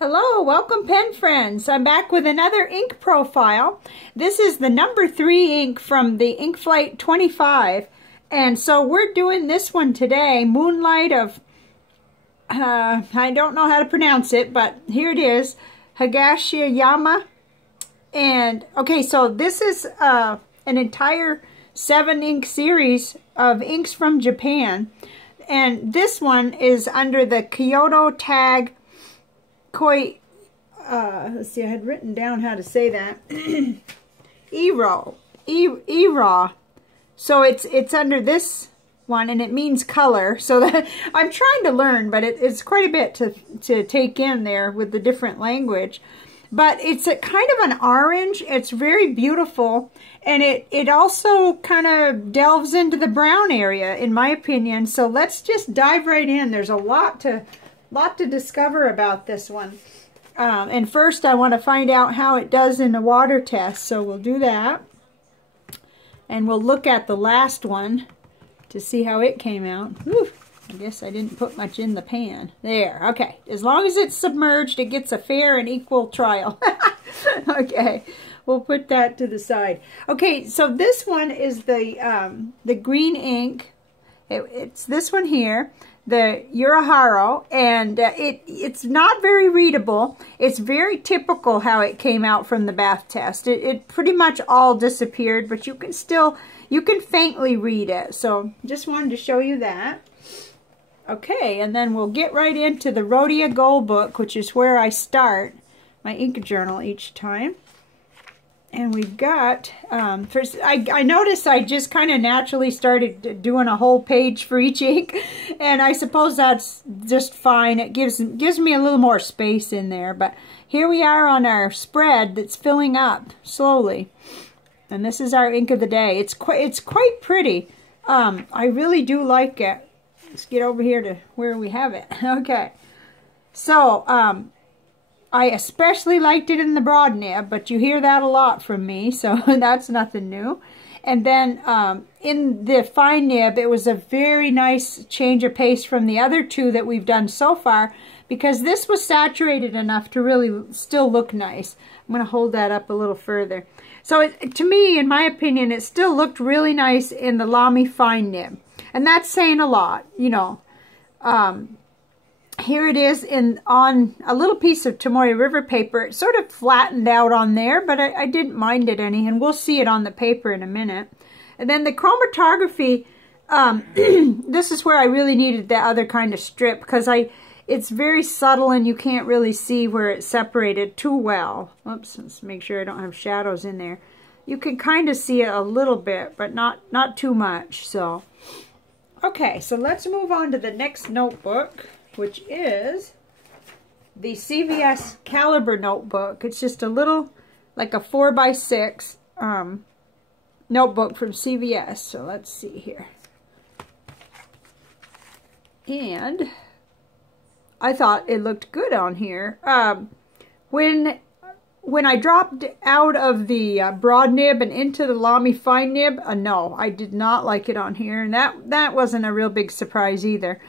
Hello, welcome pen friends. I'm back with another ink profile. This is the number 3 ink from the Ink Flight 25. And so we're doing this one today, Moonlight of, I don't know how to pronounce it, but here it is, Higashiyama. And okay, so this is an entire 7 ink series of inks from Japan. And this one is under the Kyoto TAG let's see, I had written down how to say that. Kyo-iro. So it's under this one, and it means color. So that I'm trying to learn, but it's quite a bit to take in there with the different language. But it's a kind of an orange. It's very beautiful, and it also kind of delves into the brown area, in my opinion. So let's just dive right in. There's a lot to discover about this one. And first I want to find out how it does in the water test, so we'll do that. And we'll look at the last one to see how it came out. Whew, I guess I didn't put much in the pan. There, okay. As long as it's submerged, it gets a fair and equal trial. Okay, we'll put that to the side. Okay, so this one is the green ink. It's this one here, the Urahara, and it's not very readable. It's very typical how it came out from the bath test. It pretty much all disappeared, but you can faintly read it. So just wanted to show you that. Okay, and then we'll get right into the Rhodia Gold Book, which is where I start my ink journal each time. And we've got, first, I noticed I just kind of naturally started doing a whole page for each ink, and I suppose that's just fine. It gives me a little more space in there, but here we are on our spread that's filling up slowly. And this is our ink of the day. It's quite pretty. I really do like it. Let's get over here to where we have it. Okay. So, I especially liked it in the broad nib, but you hear that a lot from me, so that's nothing new. And then in the fine nib, it was a very nice change of pace from the other two that we've done so far, because this was saturated enough to really still look nice. I'm going to hold that up a little further. So to me, in my opinion, it still looked really nice in the Lamy fine nib. And that's saying a lot, you know. Here it is on a little piece of Tomoe River paper. It sort of flattened out on there, but I didn't mind it any, and we'll see it on the paper in a minute. And then the chromatography, this is where I really needed the other kind of strip, because it's very subtle and you can't really see where it's separated too well. Oops, let's make sure I don't have shadows in there. You can kind of see it a little bit, but not too much. So, okay, so let's move on to the next notebook, which is the Cvs Caliber Notebook. It's just a little, like a 4x6 notebook from CVS. So let's see here. And I thought it looked good on here. When I dropped out of the broad nib and into the Lamy fine nib, no, I did not like it on here. And that wasn't a real big surprise either.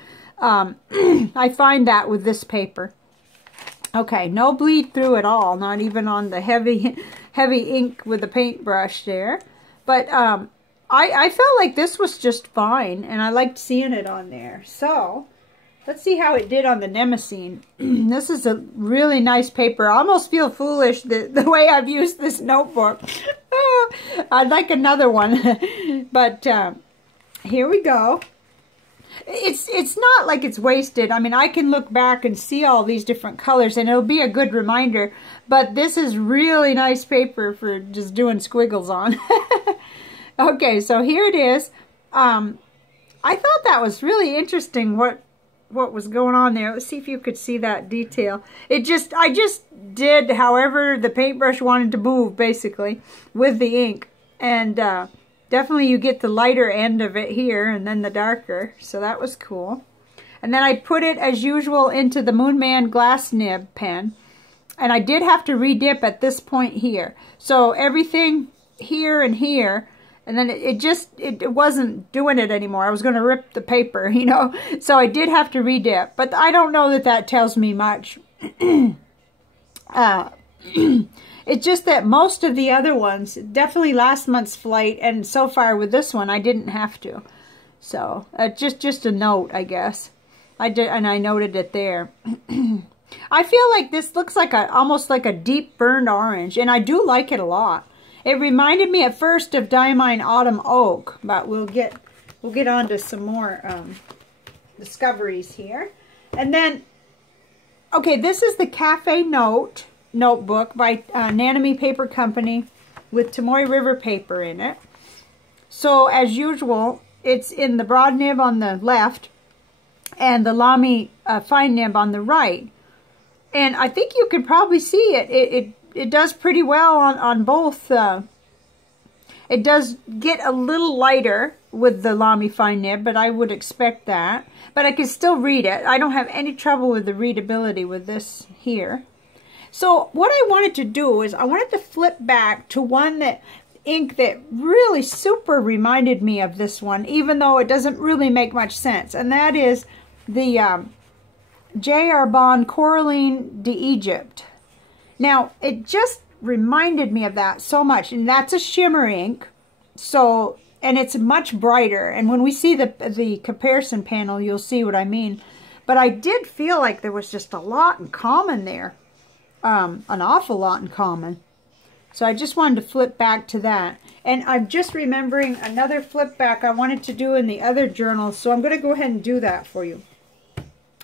I find that with this paper. Okay, no bleed through at all, not even on the heavy ink with the paintbrush there. But I felt like this was just fine, and I liked seeing it on there. So let's see how it did on the Demoscene. This is a really nice paper. I almost feel foolish the way I've used this notebook. I'd like another one. But here we go. It's not like it's wasted. I mean, I can look back and see all these different colors, and it'll be a good reminder. But this is really nice paper for just doing squiggles on. Okay, so here it is. I thought that was really interesting what was going on there. Let's see if you could see that detail. I just did however the paintbrush wanted to move, basically, with the ink. And definitely you get the lighter end of it here and then the darker. So that was cool. And then I put it, as usual, into the Moonman glass nib pen. And I did have to redip at this point here. So everything here and here. And then it wasn't doing it anymore. I was going to rip the paper, you know. So I did have to redip. But I don't know that tells me much. It's just that most of the other ones, definitely last month's flight, and so far with this one, I didn't have to. So, just a note, I guess. I did, and I noted it there. I feel like this looks like almost like a deep burned orange, and I do like it a lot. It reminded me at first of Diamine Autumn Oak, but we'll get on to some more discoveries here. And then, okay, this is the Cafe Notebook by Nanami Paper Company with Tomoe River paper in it. So, as usual, it's in the broad nib on the left and the Lamy fine nib on the right. And I think you could probably see it. It does pretty well on both. It does get a little lighter with the Lamy fine nib, but I would expect that. But I can still read it. I don't have any trouble with the readability with this here. So what I wanted to do is I wanted to flip back to ink that really super reminded me of this one, even though it doesn't really make much sense. And that is the J. Arbonne Coralline d'Egypte. Now, it just reminded me of that so much. And that's a shimmer ink. So, and it's much brighter. And when we see the comparison panel, you'll see what I mean. But I did feel like there was just a lot in common there. An awful lot in common. So I just wanted to flip back to that. And I'm just remembering another flip back I wanted to do in the other journal. So I'm going to go ahead and do that for you.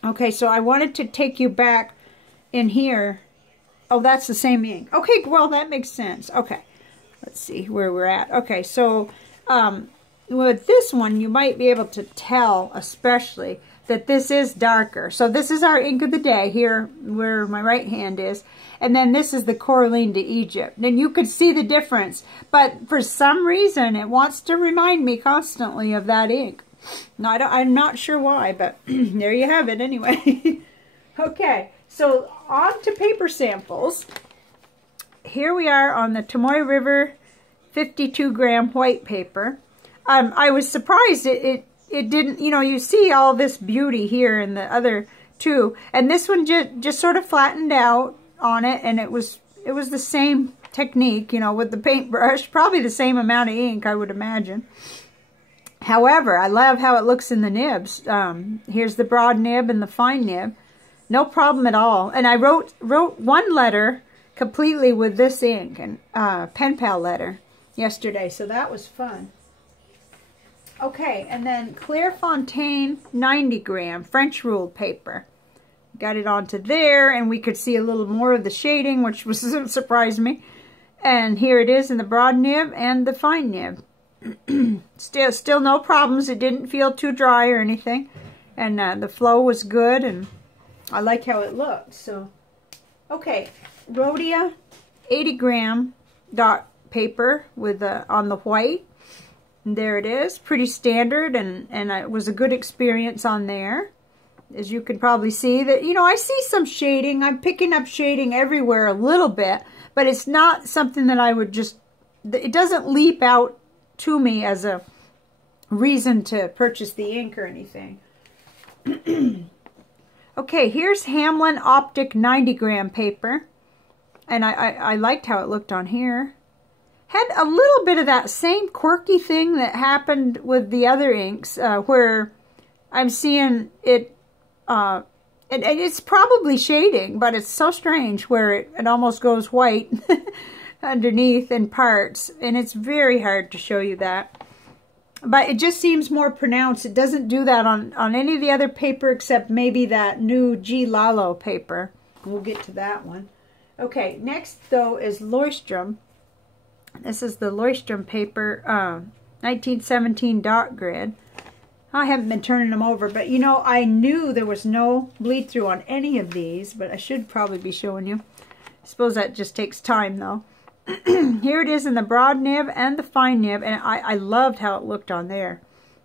Okay, so I wanted to take you back in here. Oh, that's the same ink. Okay, well, that makes sense. Okay, let's see where we're at. Okay, so with this one, you might be able to tell, especially, that this is darker. So this is our ink of the day here, where my right hand is. And then this is the Coralline d'Egypte. And you could see the difference. But for some reason, it wants to remind me constantly of that ink. No, I'm not sure why, but there you have it anyway. Okay, so on to paper samples. Here we are on the Tomoe River 52-gram white paper. I was surprised it didn't, you know, you see all this beauty here in the other two. And this one just sort of flattened out on it, and it was the same technique, you know, with the paintbrush. Probably the same amount of ink, I would imagine. However, I love how it looks in the nibs. Here's the broad nib and the fine nib. No problem at all. And I wrote one letter completely with this ink, and pen pal letter, yesterday. So that was fun. Okay, and then Clairefontaine 90-gram French ruled paper. Got it onto there, and we could see a little more of the shading, which surprised me. And here it is in the broad nib and the fine nib. Still no problems. It didn't feel too dry or anything, and the flow was good, and I like how it looked. So, okay, Rhodia 80-gram dot paper with on the white. And there it is, pretty standard, and it was a good experience on there. As you can probably see, that, you know, I see some shading. I'm picking up shading everywhere a little bit, but it's not something that I would just, it doesn't leap out to me as a reason to purchase the ink or anything. Okay, here's Hamlin Optic 90-gram paper, and I liked how it looked on here. Had a little bit of that same quirky thing that happened with the other inks, where I'm seeing it, and it's probably shading, but it's so strange where it almost goes white underneath in parts, and it's very hard to show you that. But it just seems more pronounced. It doesn't do that on any of the other paper except maybe that new G. Lalo paper. We'll get to that one. Okay, next though is Leuchtturm. This is the Leuchtturm paper, 1917 dot grid. I haven't been turning them over, but you know, I knew there was no bleed through on any of these, but I should probably be showing you. I suppose that just takes time though. Here it is in the broad nib and the fine nib, and I loved how it looked on there.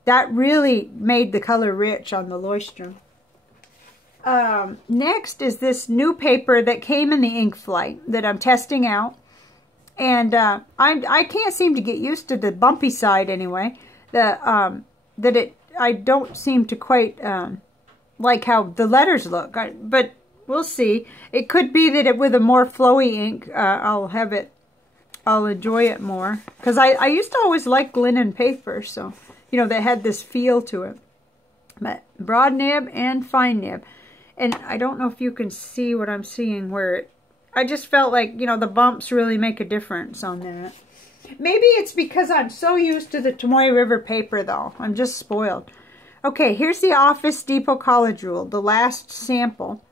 That really made the color rich on the Leuchtturm. Next is this new paper that came in the ink flight that I'm testing out. And I can't seem to get used to the bumpy side anyway. I don't seem to quite like how the letters look. But we'll see. It could be that with a more flowy ink, I'll enjoy it more. Because I used to always like linen paper, so, you know, they had this feel to it. But broad nib and fine nib. And I don't know if you can see what I'm seeing where I just felt like, you know, the bumps really make a difference on that. Maybe it's because I'm so used to the Tomoe River paper, though. I'm just spoiled. Okay, here's the Office Depot College Rule, the last sample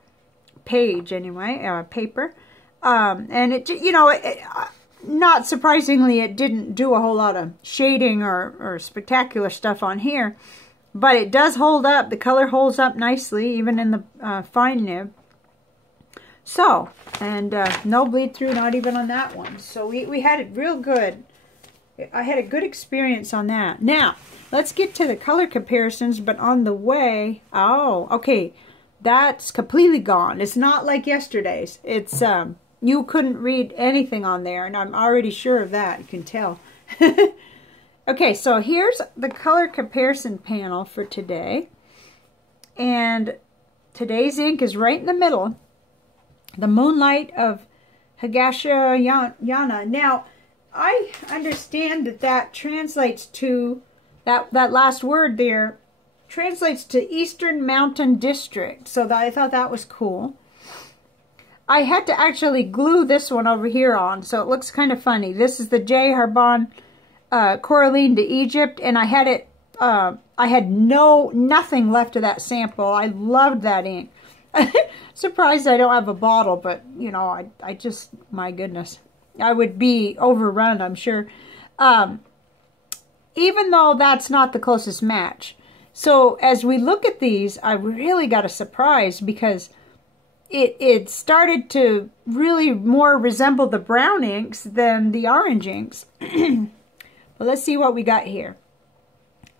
page, anyway, paper. And it, you know, not surprisingly, it didn't do a whole lot of shading or spectacular stuff on here. But it does hold up. The color holds up nicely, even in the fine nib. So, and no bleed through, not even on that one. So we had it real good. I had a good experience on that. Now, let's get to the color comparisons, but on the way, oh, okay, that's completely gone. It's not like yesterday's. It's, you couldn't read anything on there, and I'm already sure of that, you can tell. Okay, so here's the color comparison panel for today. And today's ink is right in the middle. The Moonlight of Higashiyama. Now, I understand that translates to, that last word there, translates to Eastern Mountain District. So I thought that was cool. I had to actually glue this one over here on, so it looks kind of funny. This is the J. Harbon Coraline de Egypt, and I had it, I had nothing left of that sample. I loved that ink. Surprised I don't have a bottle, but, you know, I just, my goodness. I would be overrun, I'm sure. Even though that's not the closest match. So, as we look at these, I really got a surprise because it started to really more resemble the brown inks than the orange inks. But let's see what we got here.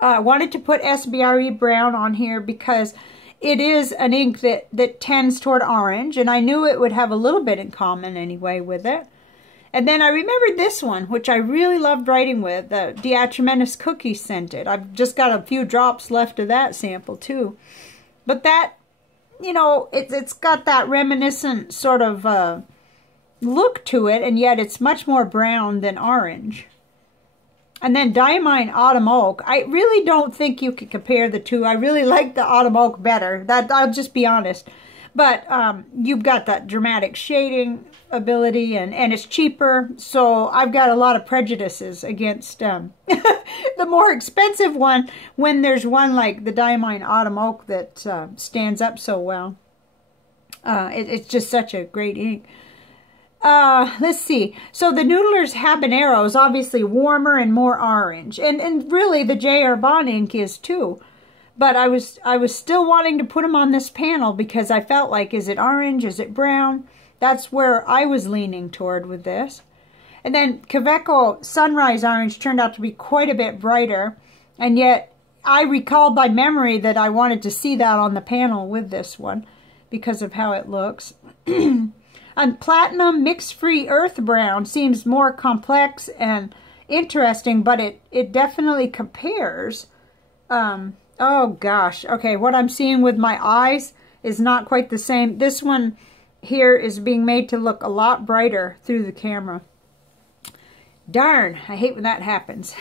I wanted to put SBRE Brown on here because it is an ink that tends toward orange, and I knew it would have a little bit in common anyway with it. And then I remembered this one, which I really loved writing with, the Diatramenous Cookie Scented. I've just got a few drops left of that sample too. But that, you know, it's got that reminiscent sort of look to it, and yet it's much more brown than orange. And then Diamine Autumn Oak. I really don't think you could compare the two. I really like the Autumn Oak better. That, I'll just be honest. But you've got that dramatic shading ability, and it's cheaper. So I've got a lot of prejudices against the more expensive one when there's one like the Diamine Autumn Oak that stands up so well. It's just such a great ink. Let's see. So the Noodler's Habanero is obviously warmer and more orange. And really the J. Harbon ink is too. But I was still wanting to put them on this panel because I felt like, is it orange? Is it brown? That's where I was leaning toward with this. And then Kaweco Sunrise Orange turned out to be quite a bit brighter. And yet I recalled by memory that I wanted to see that on the panel with this one because of how it looks. And Platinum Mix-Free Earth Brown seems more complex and interesting, but it definitely compares. Oh gosh, okay, what I'm seeing with my eyes is not quite the same. This one here is being made to look a lot brighter through the camera. Darn, I hate when that happens.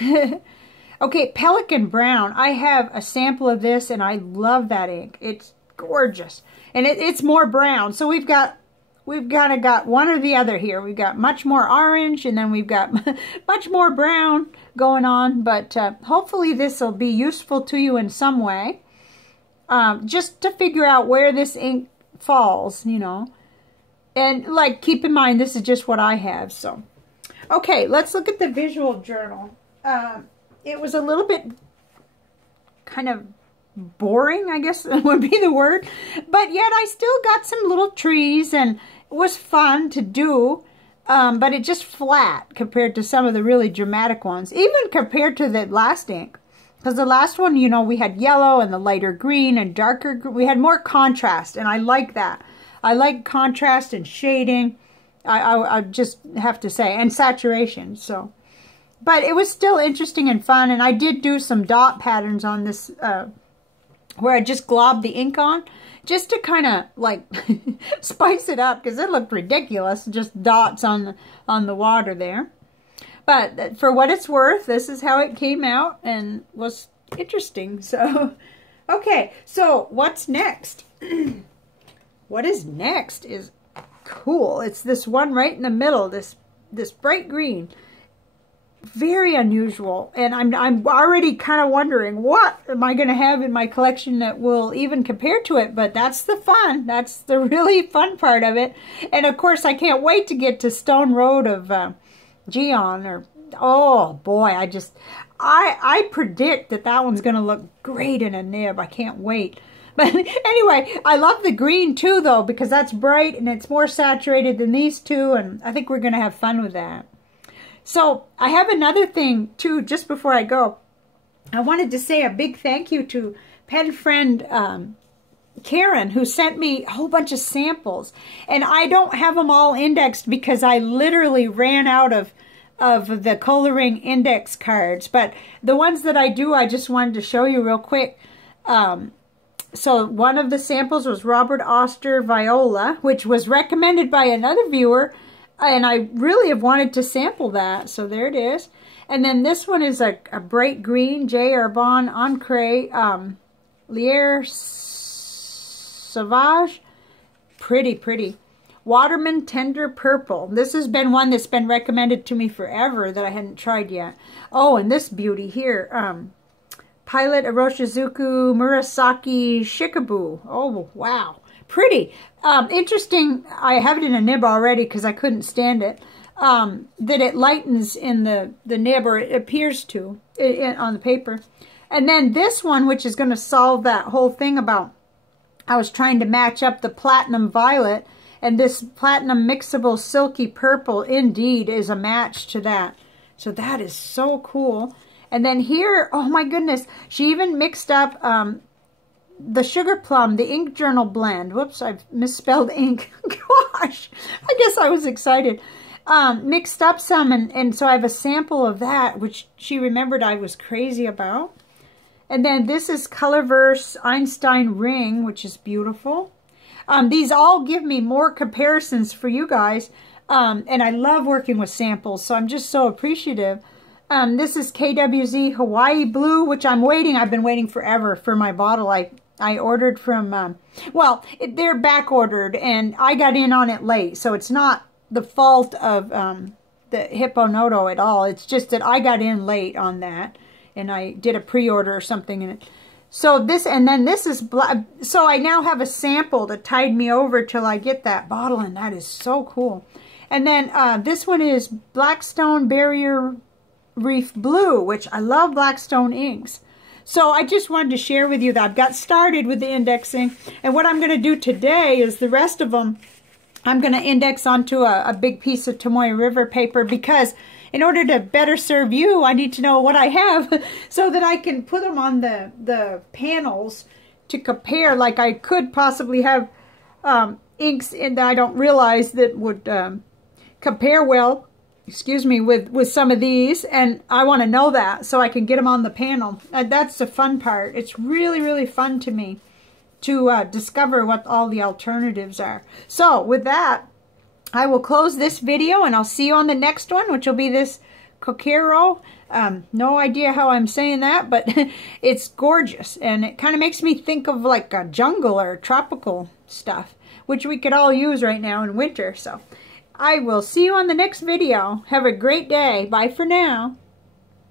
Okay, Pelican Brown. I have a sample of this and I love that ink. It's gorgeous. And it's more brown, so we've kind of got one or the other here. We've got much more orange, and then we've got much more brown going on. But hopefully this will be useful to you in some way. Just to figure out where this ink falls, you know. And, like, keep in mind, this is just what I have, so. Okay, let's look at the visual journal. It was a little bit kind of boring, I guess would be the word. But yet I still got some little trees, and it was fun to do, but it just flat compared to some of the really dramatic ones, even compared to the last ink. Because the last one, you know, we had yellow and the lighter green and darker green. We had more contrast, and I like that. I like contrast and shading, I just have to say, and saturation, so. But it was still interesting and fun, and I did do some dot patterns on this, where I just globbed the ink on, just to kind of like spice it up, because it looked ridiculous, just dots on the water there. But for what it's worth, this is how it came out and was interesting. So, okay, so what's next? What is next is cool. It's this one right in the middle, this bright green. Very unusual, and I'm already kind of wondering, what am I going to have in my collection that will even compare to it? But that's the fun. That's the really fun part of it. And of course, I can't wait to get to Stone Road of Gion. Or oh boy, I predict that one's going to look great in a nib. I can't wait. But anyway, I love the green too, though, because that's bright and it's more saturated than these two, and I think we're going to have fun with that. So I have another thing too, just before I go. I wanted to say a big thank you to pen friend Karen, who sent me a whole bunch of samples. And I don't have them all indexed because I literally ran out of the coloring index cards. But the ones that I do, I just wanted to show you real quick. So one of the samples was Robert Oster Viola, which was recommended by another viewer. And I really have wanted to sample that, so there it is. And then this one is a bright green, J. Arbonne Ancre Lierre Sauvage. Pretty, pretty. Waterman Tender Purple. This has been one that's been recommended to me forever that I hadn't tried yet. Oh, and this beauty here. Pilot Iroshizuku Murasaki Shikabu. Oh, wow. Pretty. Interesting, I have it in a nib already because I couldn't stand it, that it lightens in the nib, or it appears to on the paper. And then this one, which is going to solve that whole thing about, I was trying to match up the Platinum Violet, and this Platinum Mixable Silky Purple indeed is a match to that. So that is so cool. And then here, oh my goodness, she even mixed up the Sugar Plum, the Ink Journal blend. Whoops, I've misspelled ink. Gosh, I guess I was excited. Mixed up some, and so I have a sample of that, which she remembered I was crazy about. And then this is Colorverse Einstein Ring, which is beautiful. These all give me more comparisons for you guys, and I love working with samples, so I'm just so appreciative. This is Kwz Hawaii Blue, which I'm waiting. I've been waiting forever for my bottle. I ordered from, well, they're back ordered, and I got in on it late, so it's not the fault of the Hipponoto at all. It's just that I got in late on that, and I did a pre-order or something in it. So this, and then this is black. So I now have a sample to tide me over till I get that bottle, and that is so cool. And then this one is Blackstone Barrier Reef Blue, which I love Blackstone inks. So I just wanted to share with you that I've got started with the indexing. And what I'm going to do today is the rest of them, I'm going to index onto a big piece of Tomoe River paper, because in order to better serve you, I need to know what I have so that I can put them on the panels to compare. Like I could possibly have inks in that I don't realize that would compare well, excuse me, with some of these, and I want to know that so I can get them on the panel. That's the fun part. It's really, really fun to me to discover what all the alternatives are. So with that, I will close this video, and I'll see you on the next one, which will be this Kyo-iro. No idea how I'm saying that, but it's gorgeous, and it kind of makes me think of like a jungle or tropical stuff, which we could all use right now in winter. So I will see you on the next video. Have a great day. Bye for now.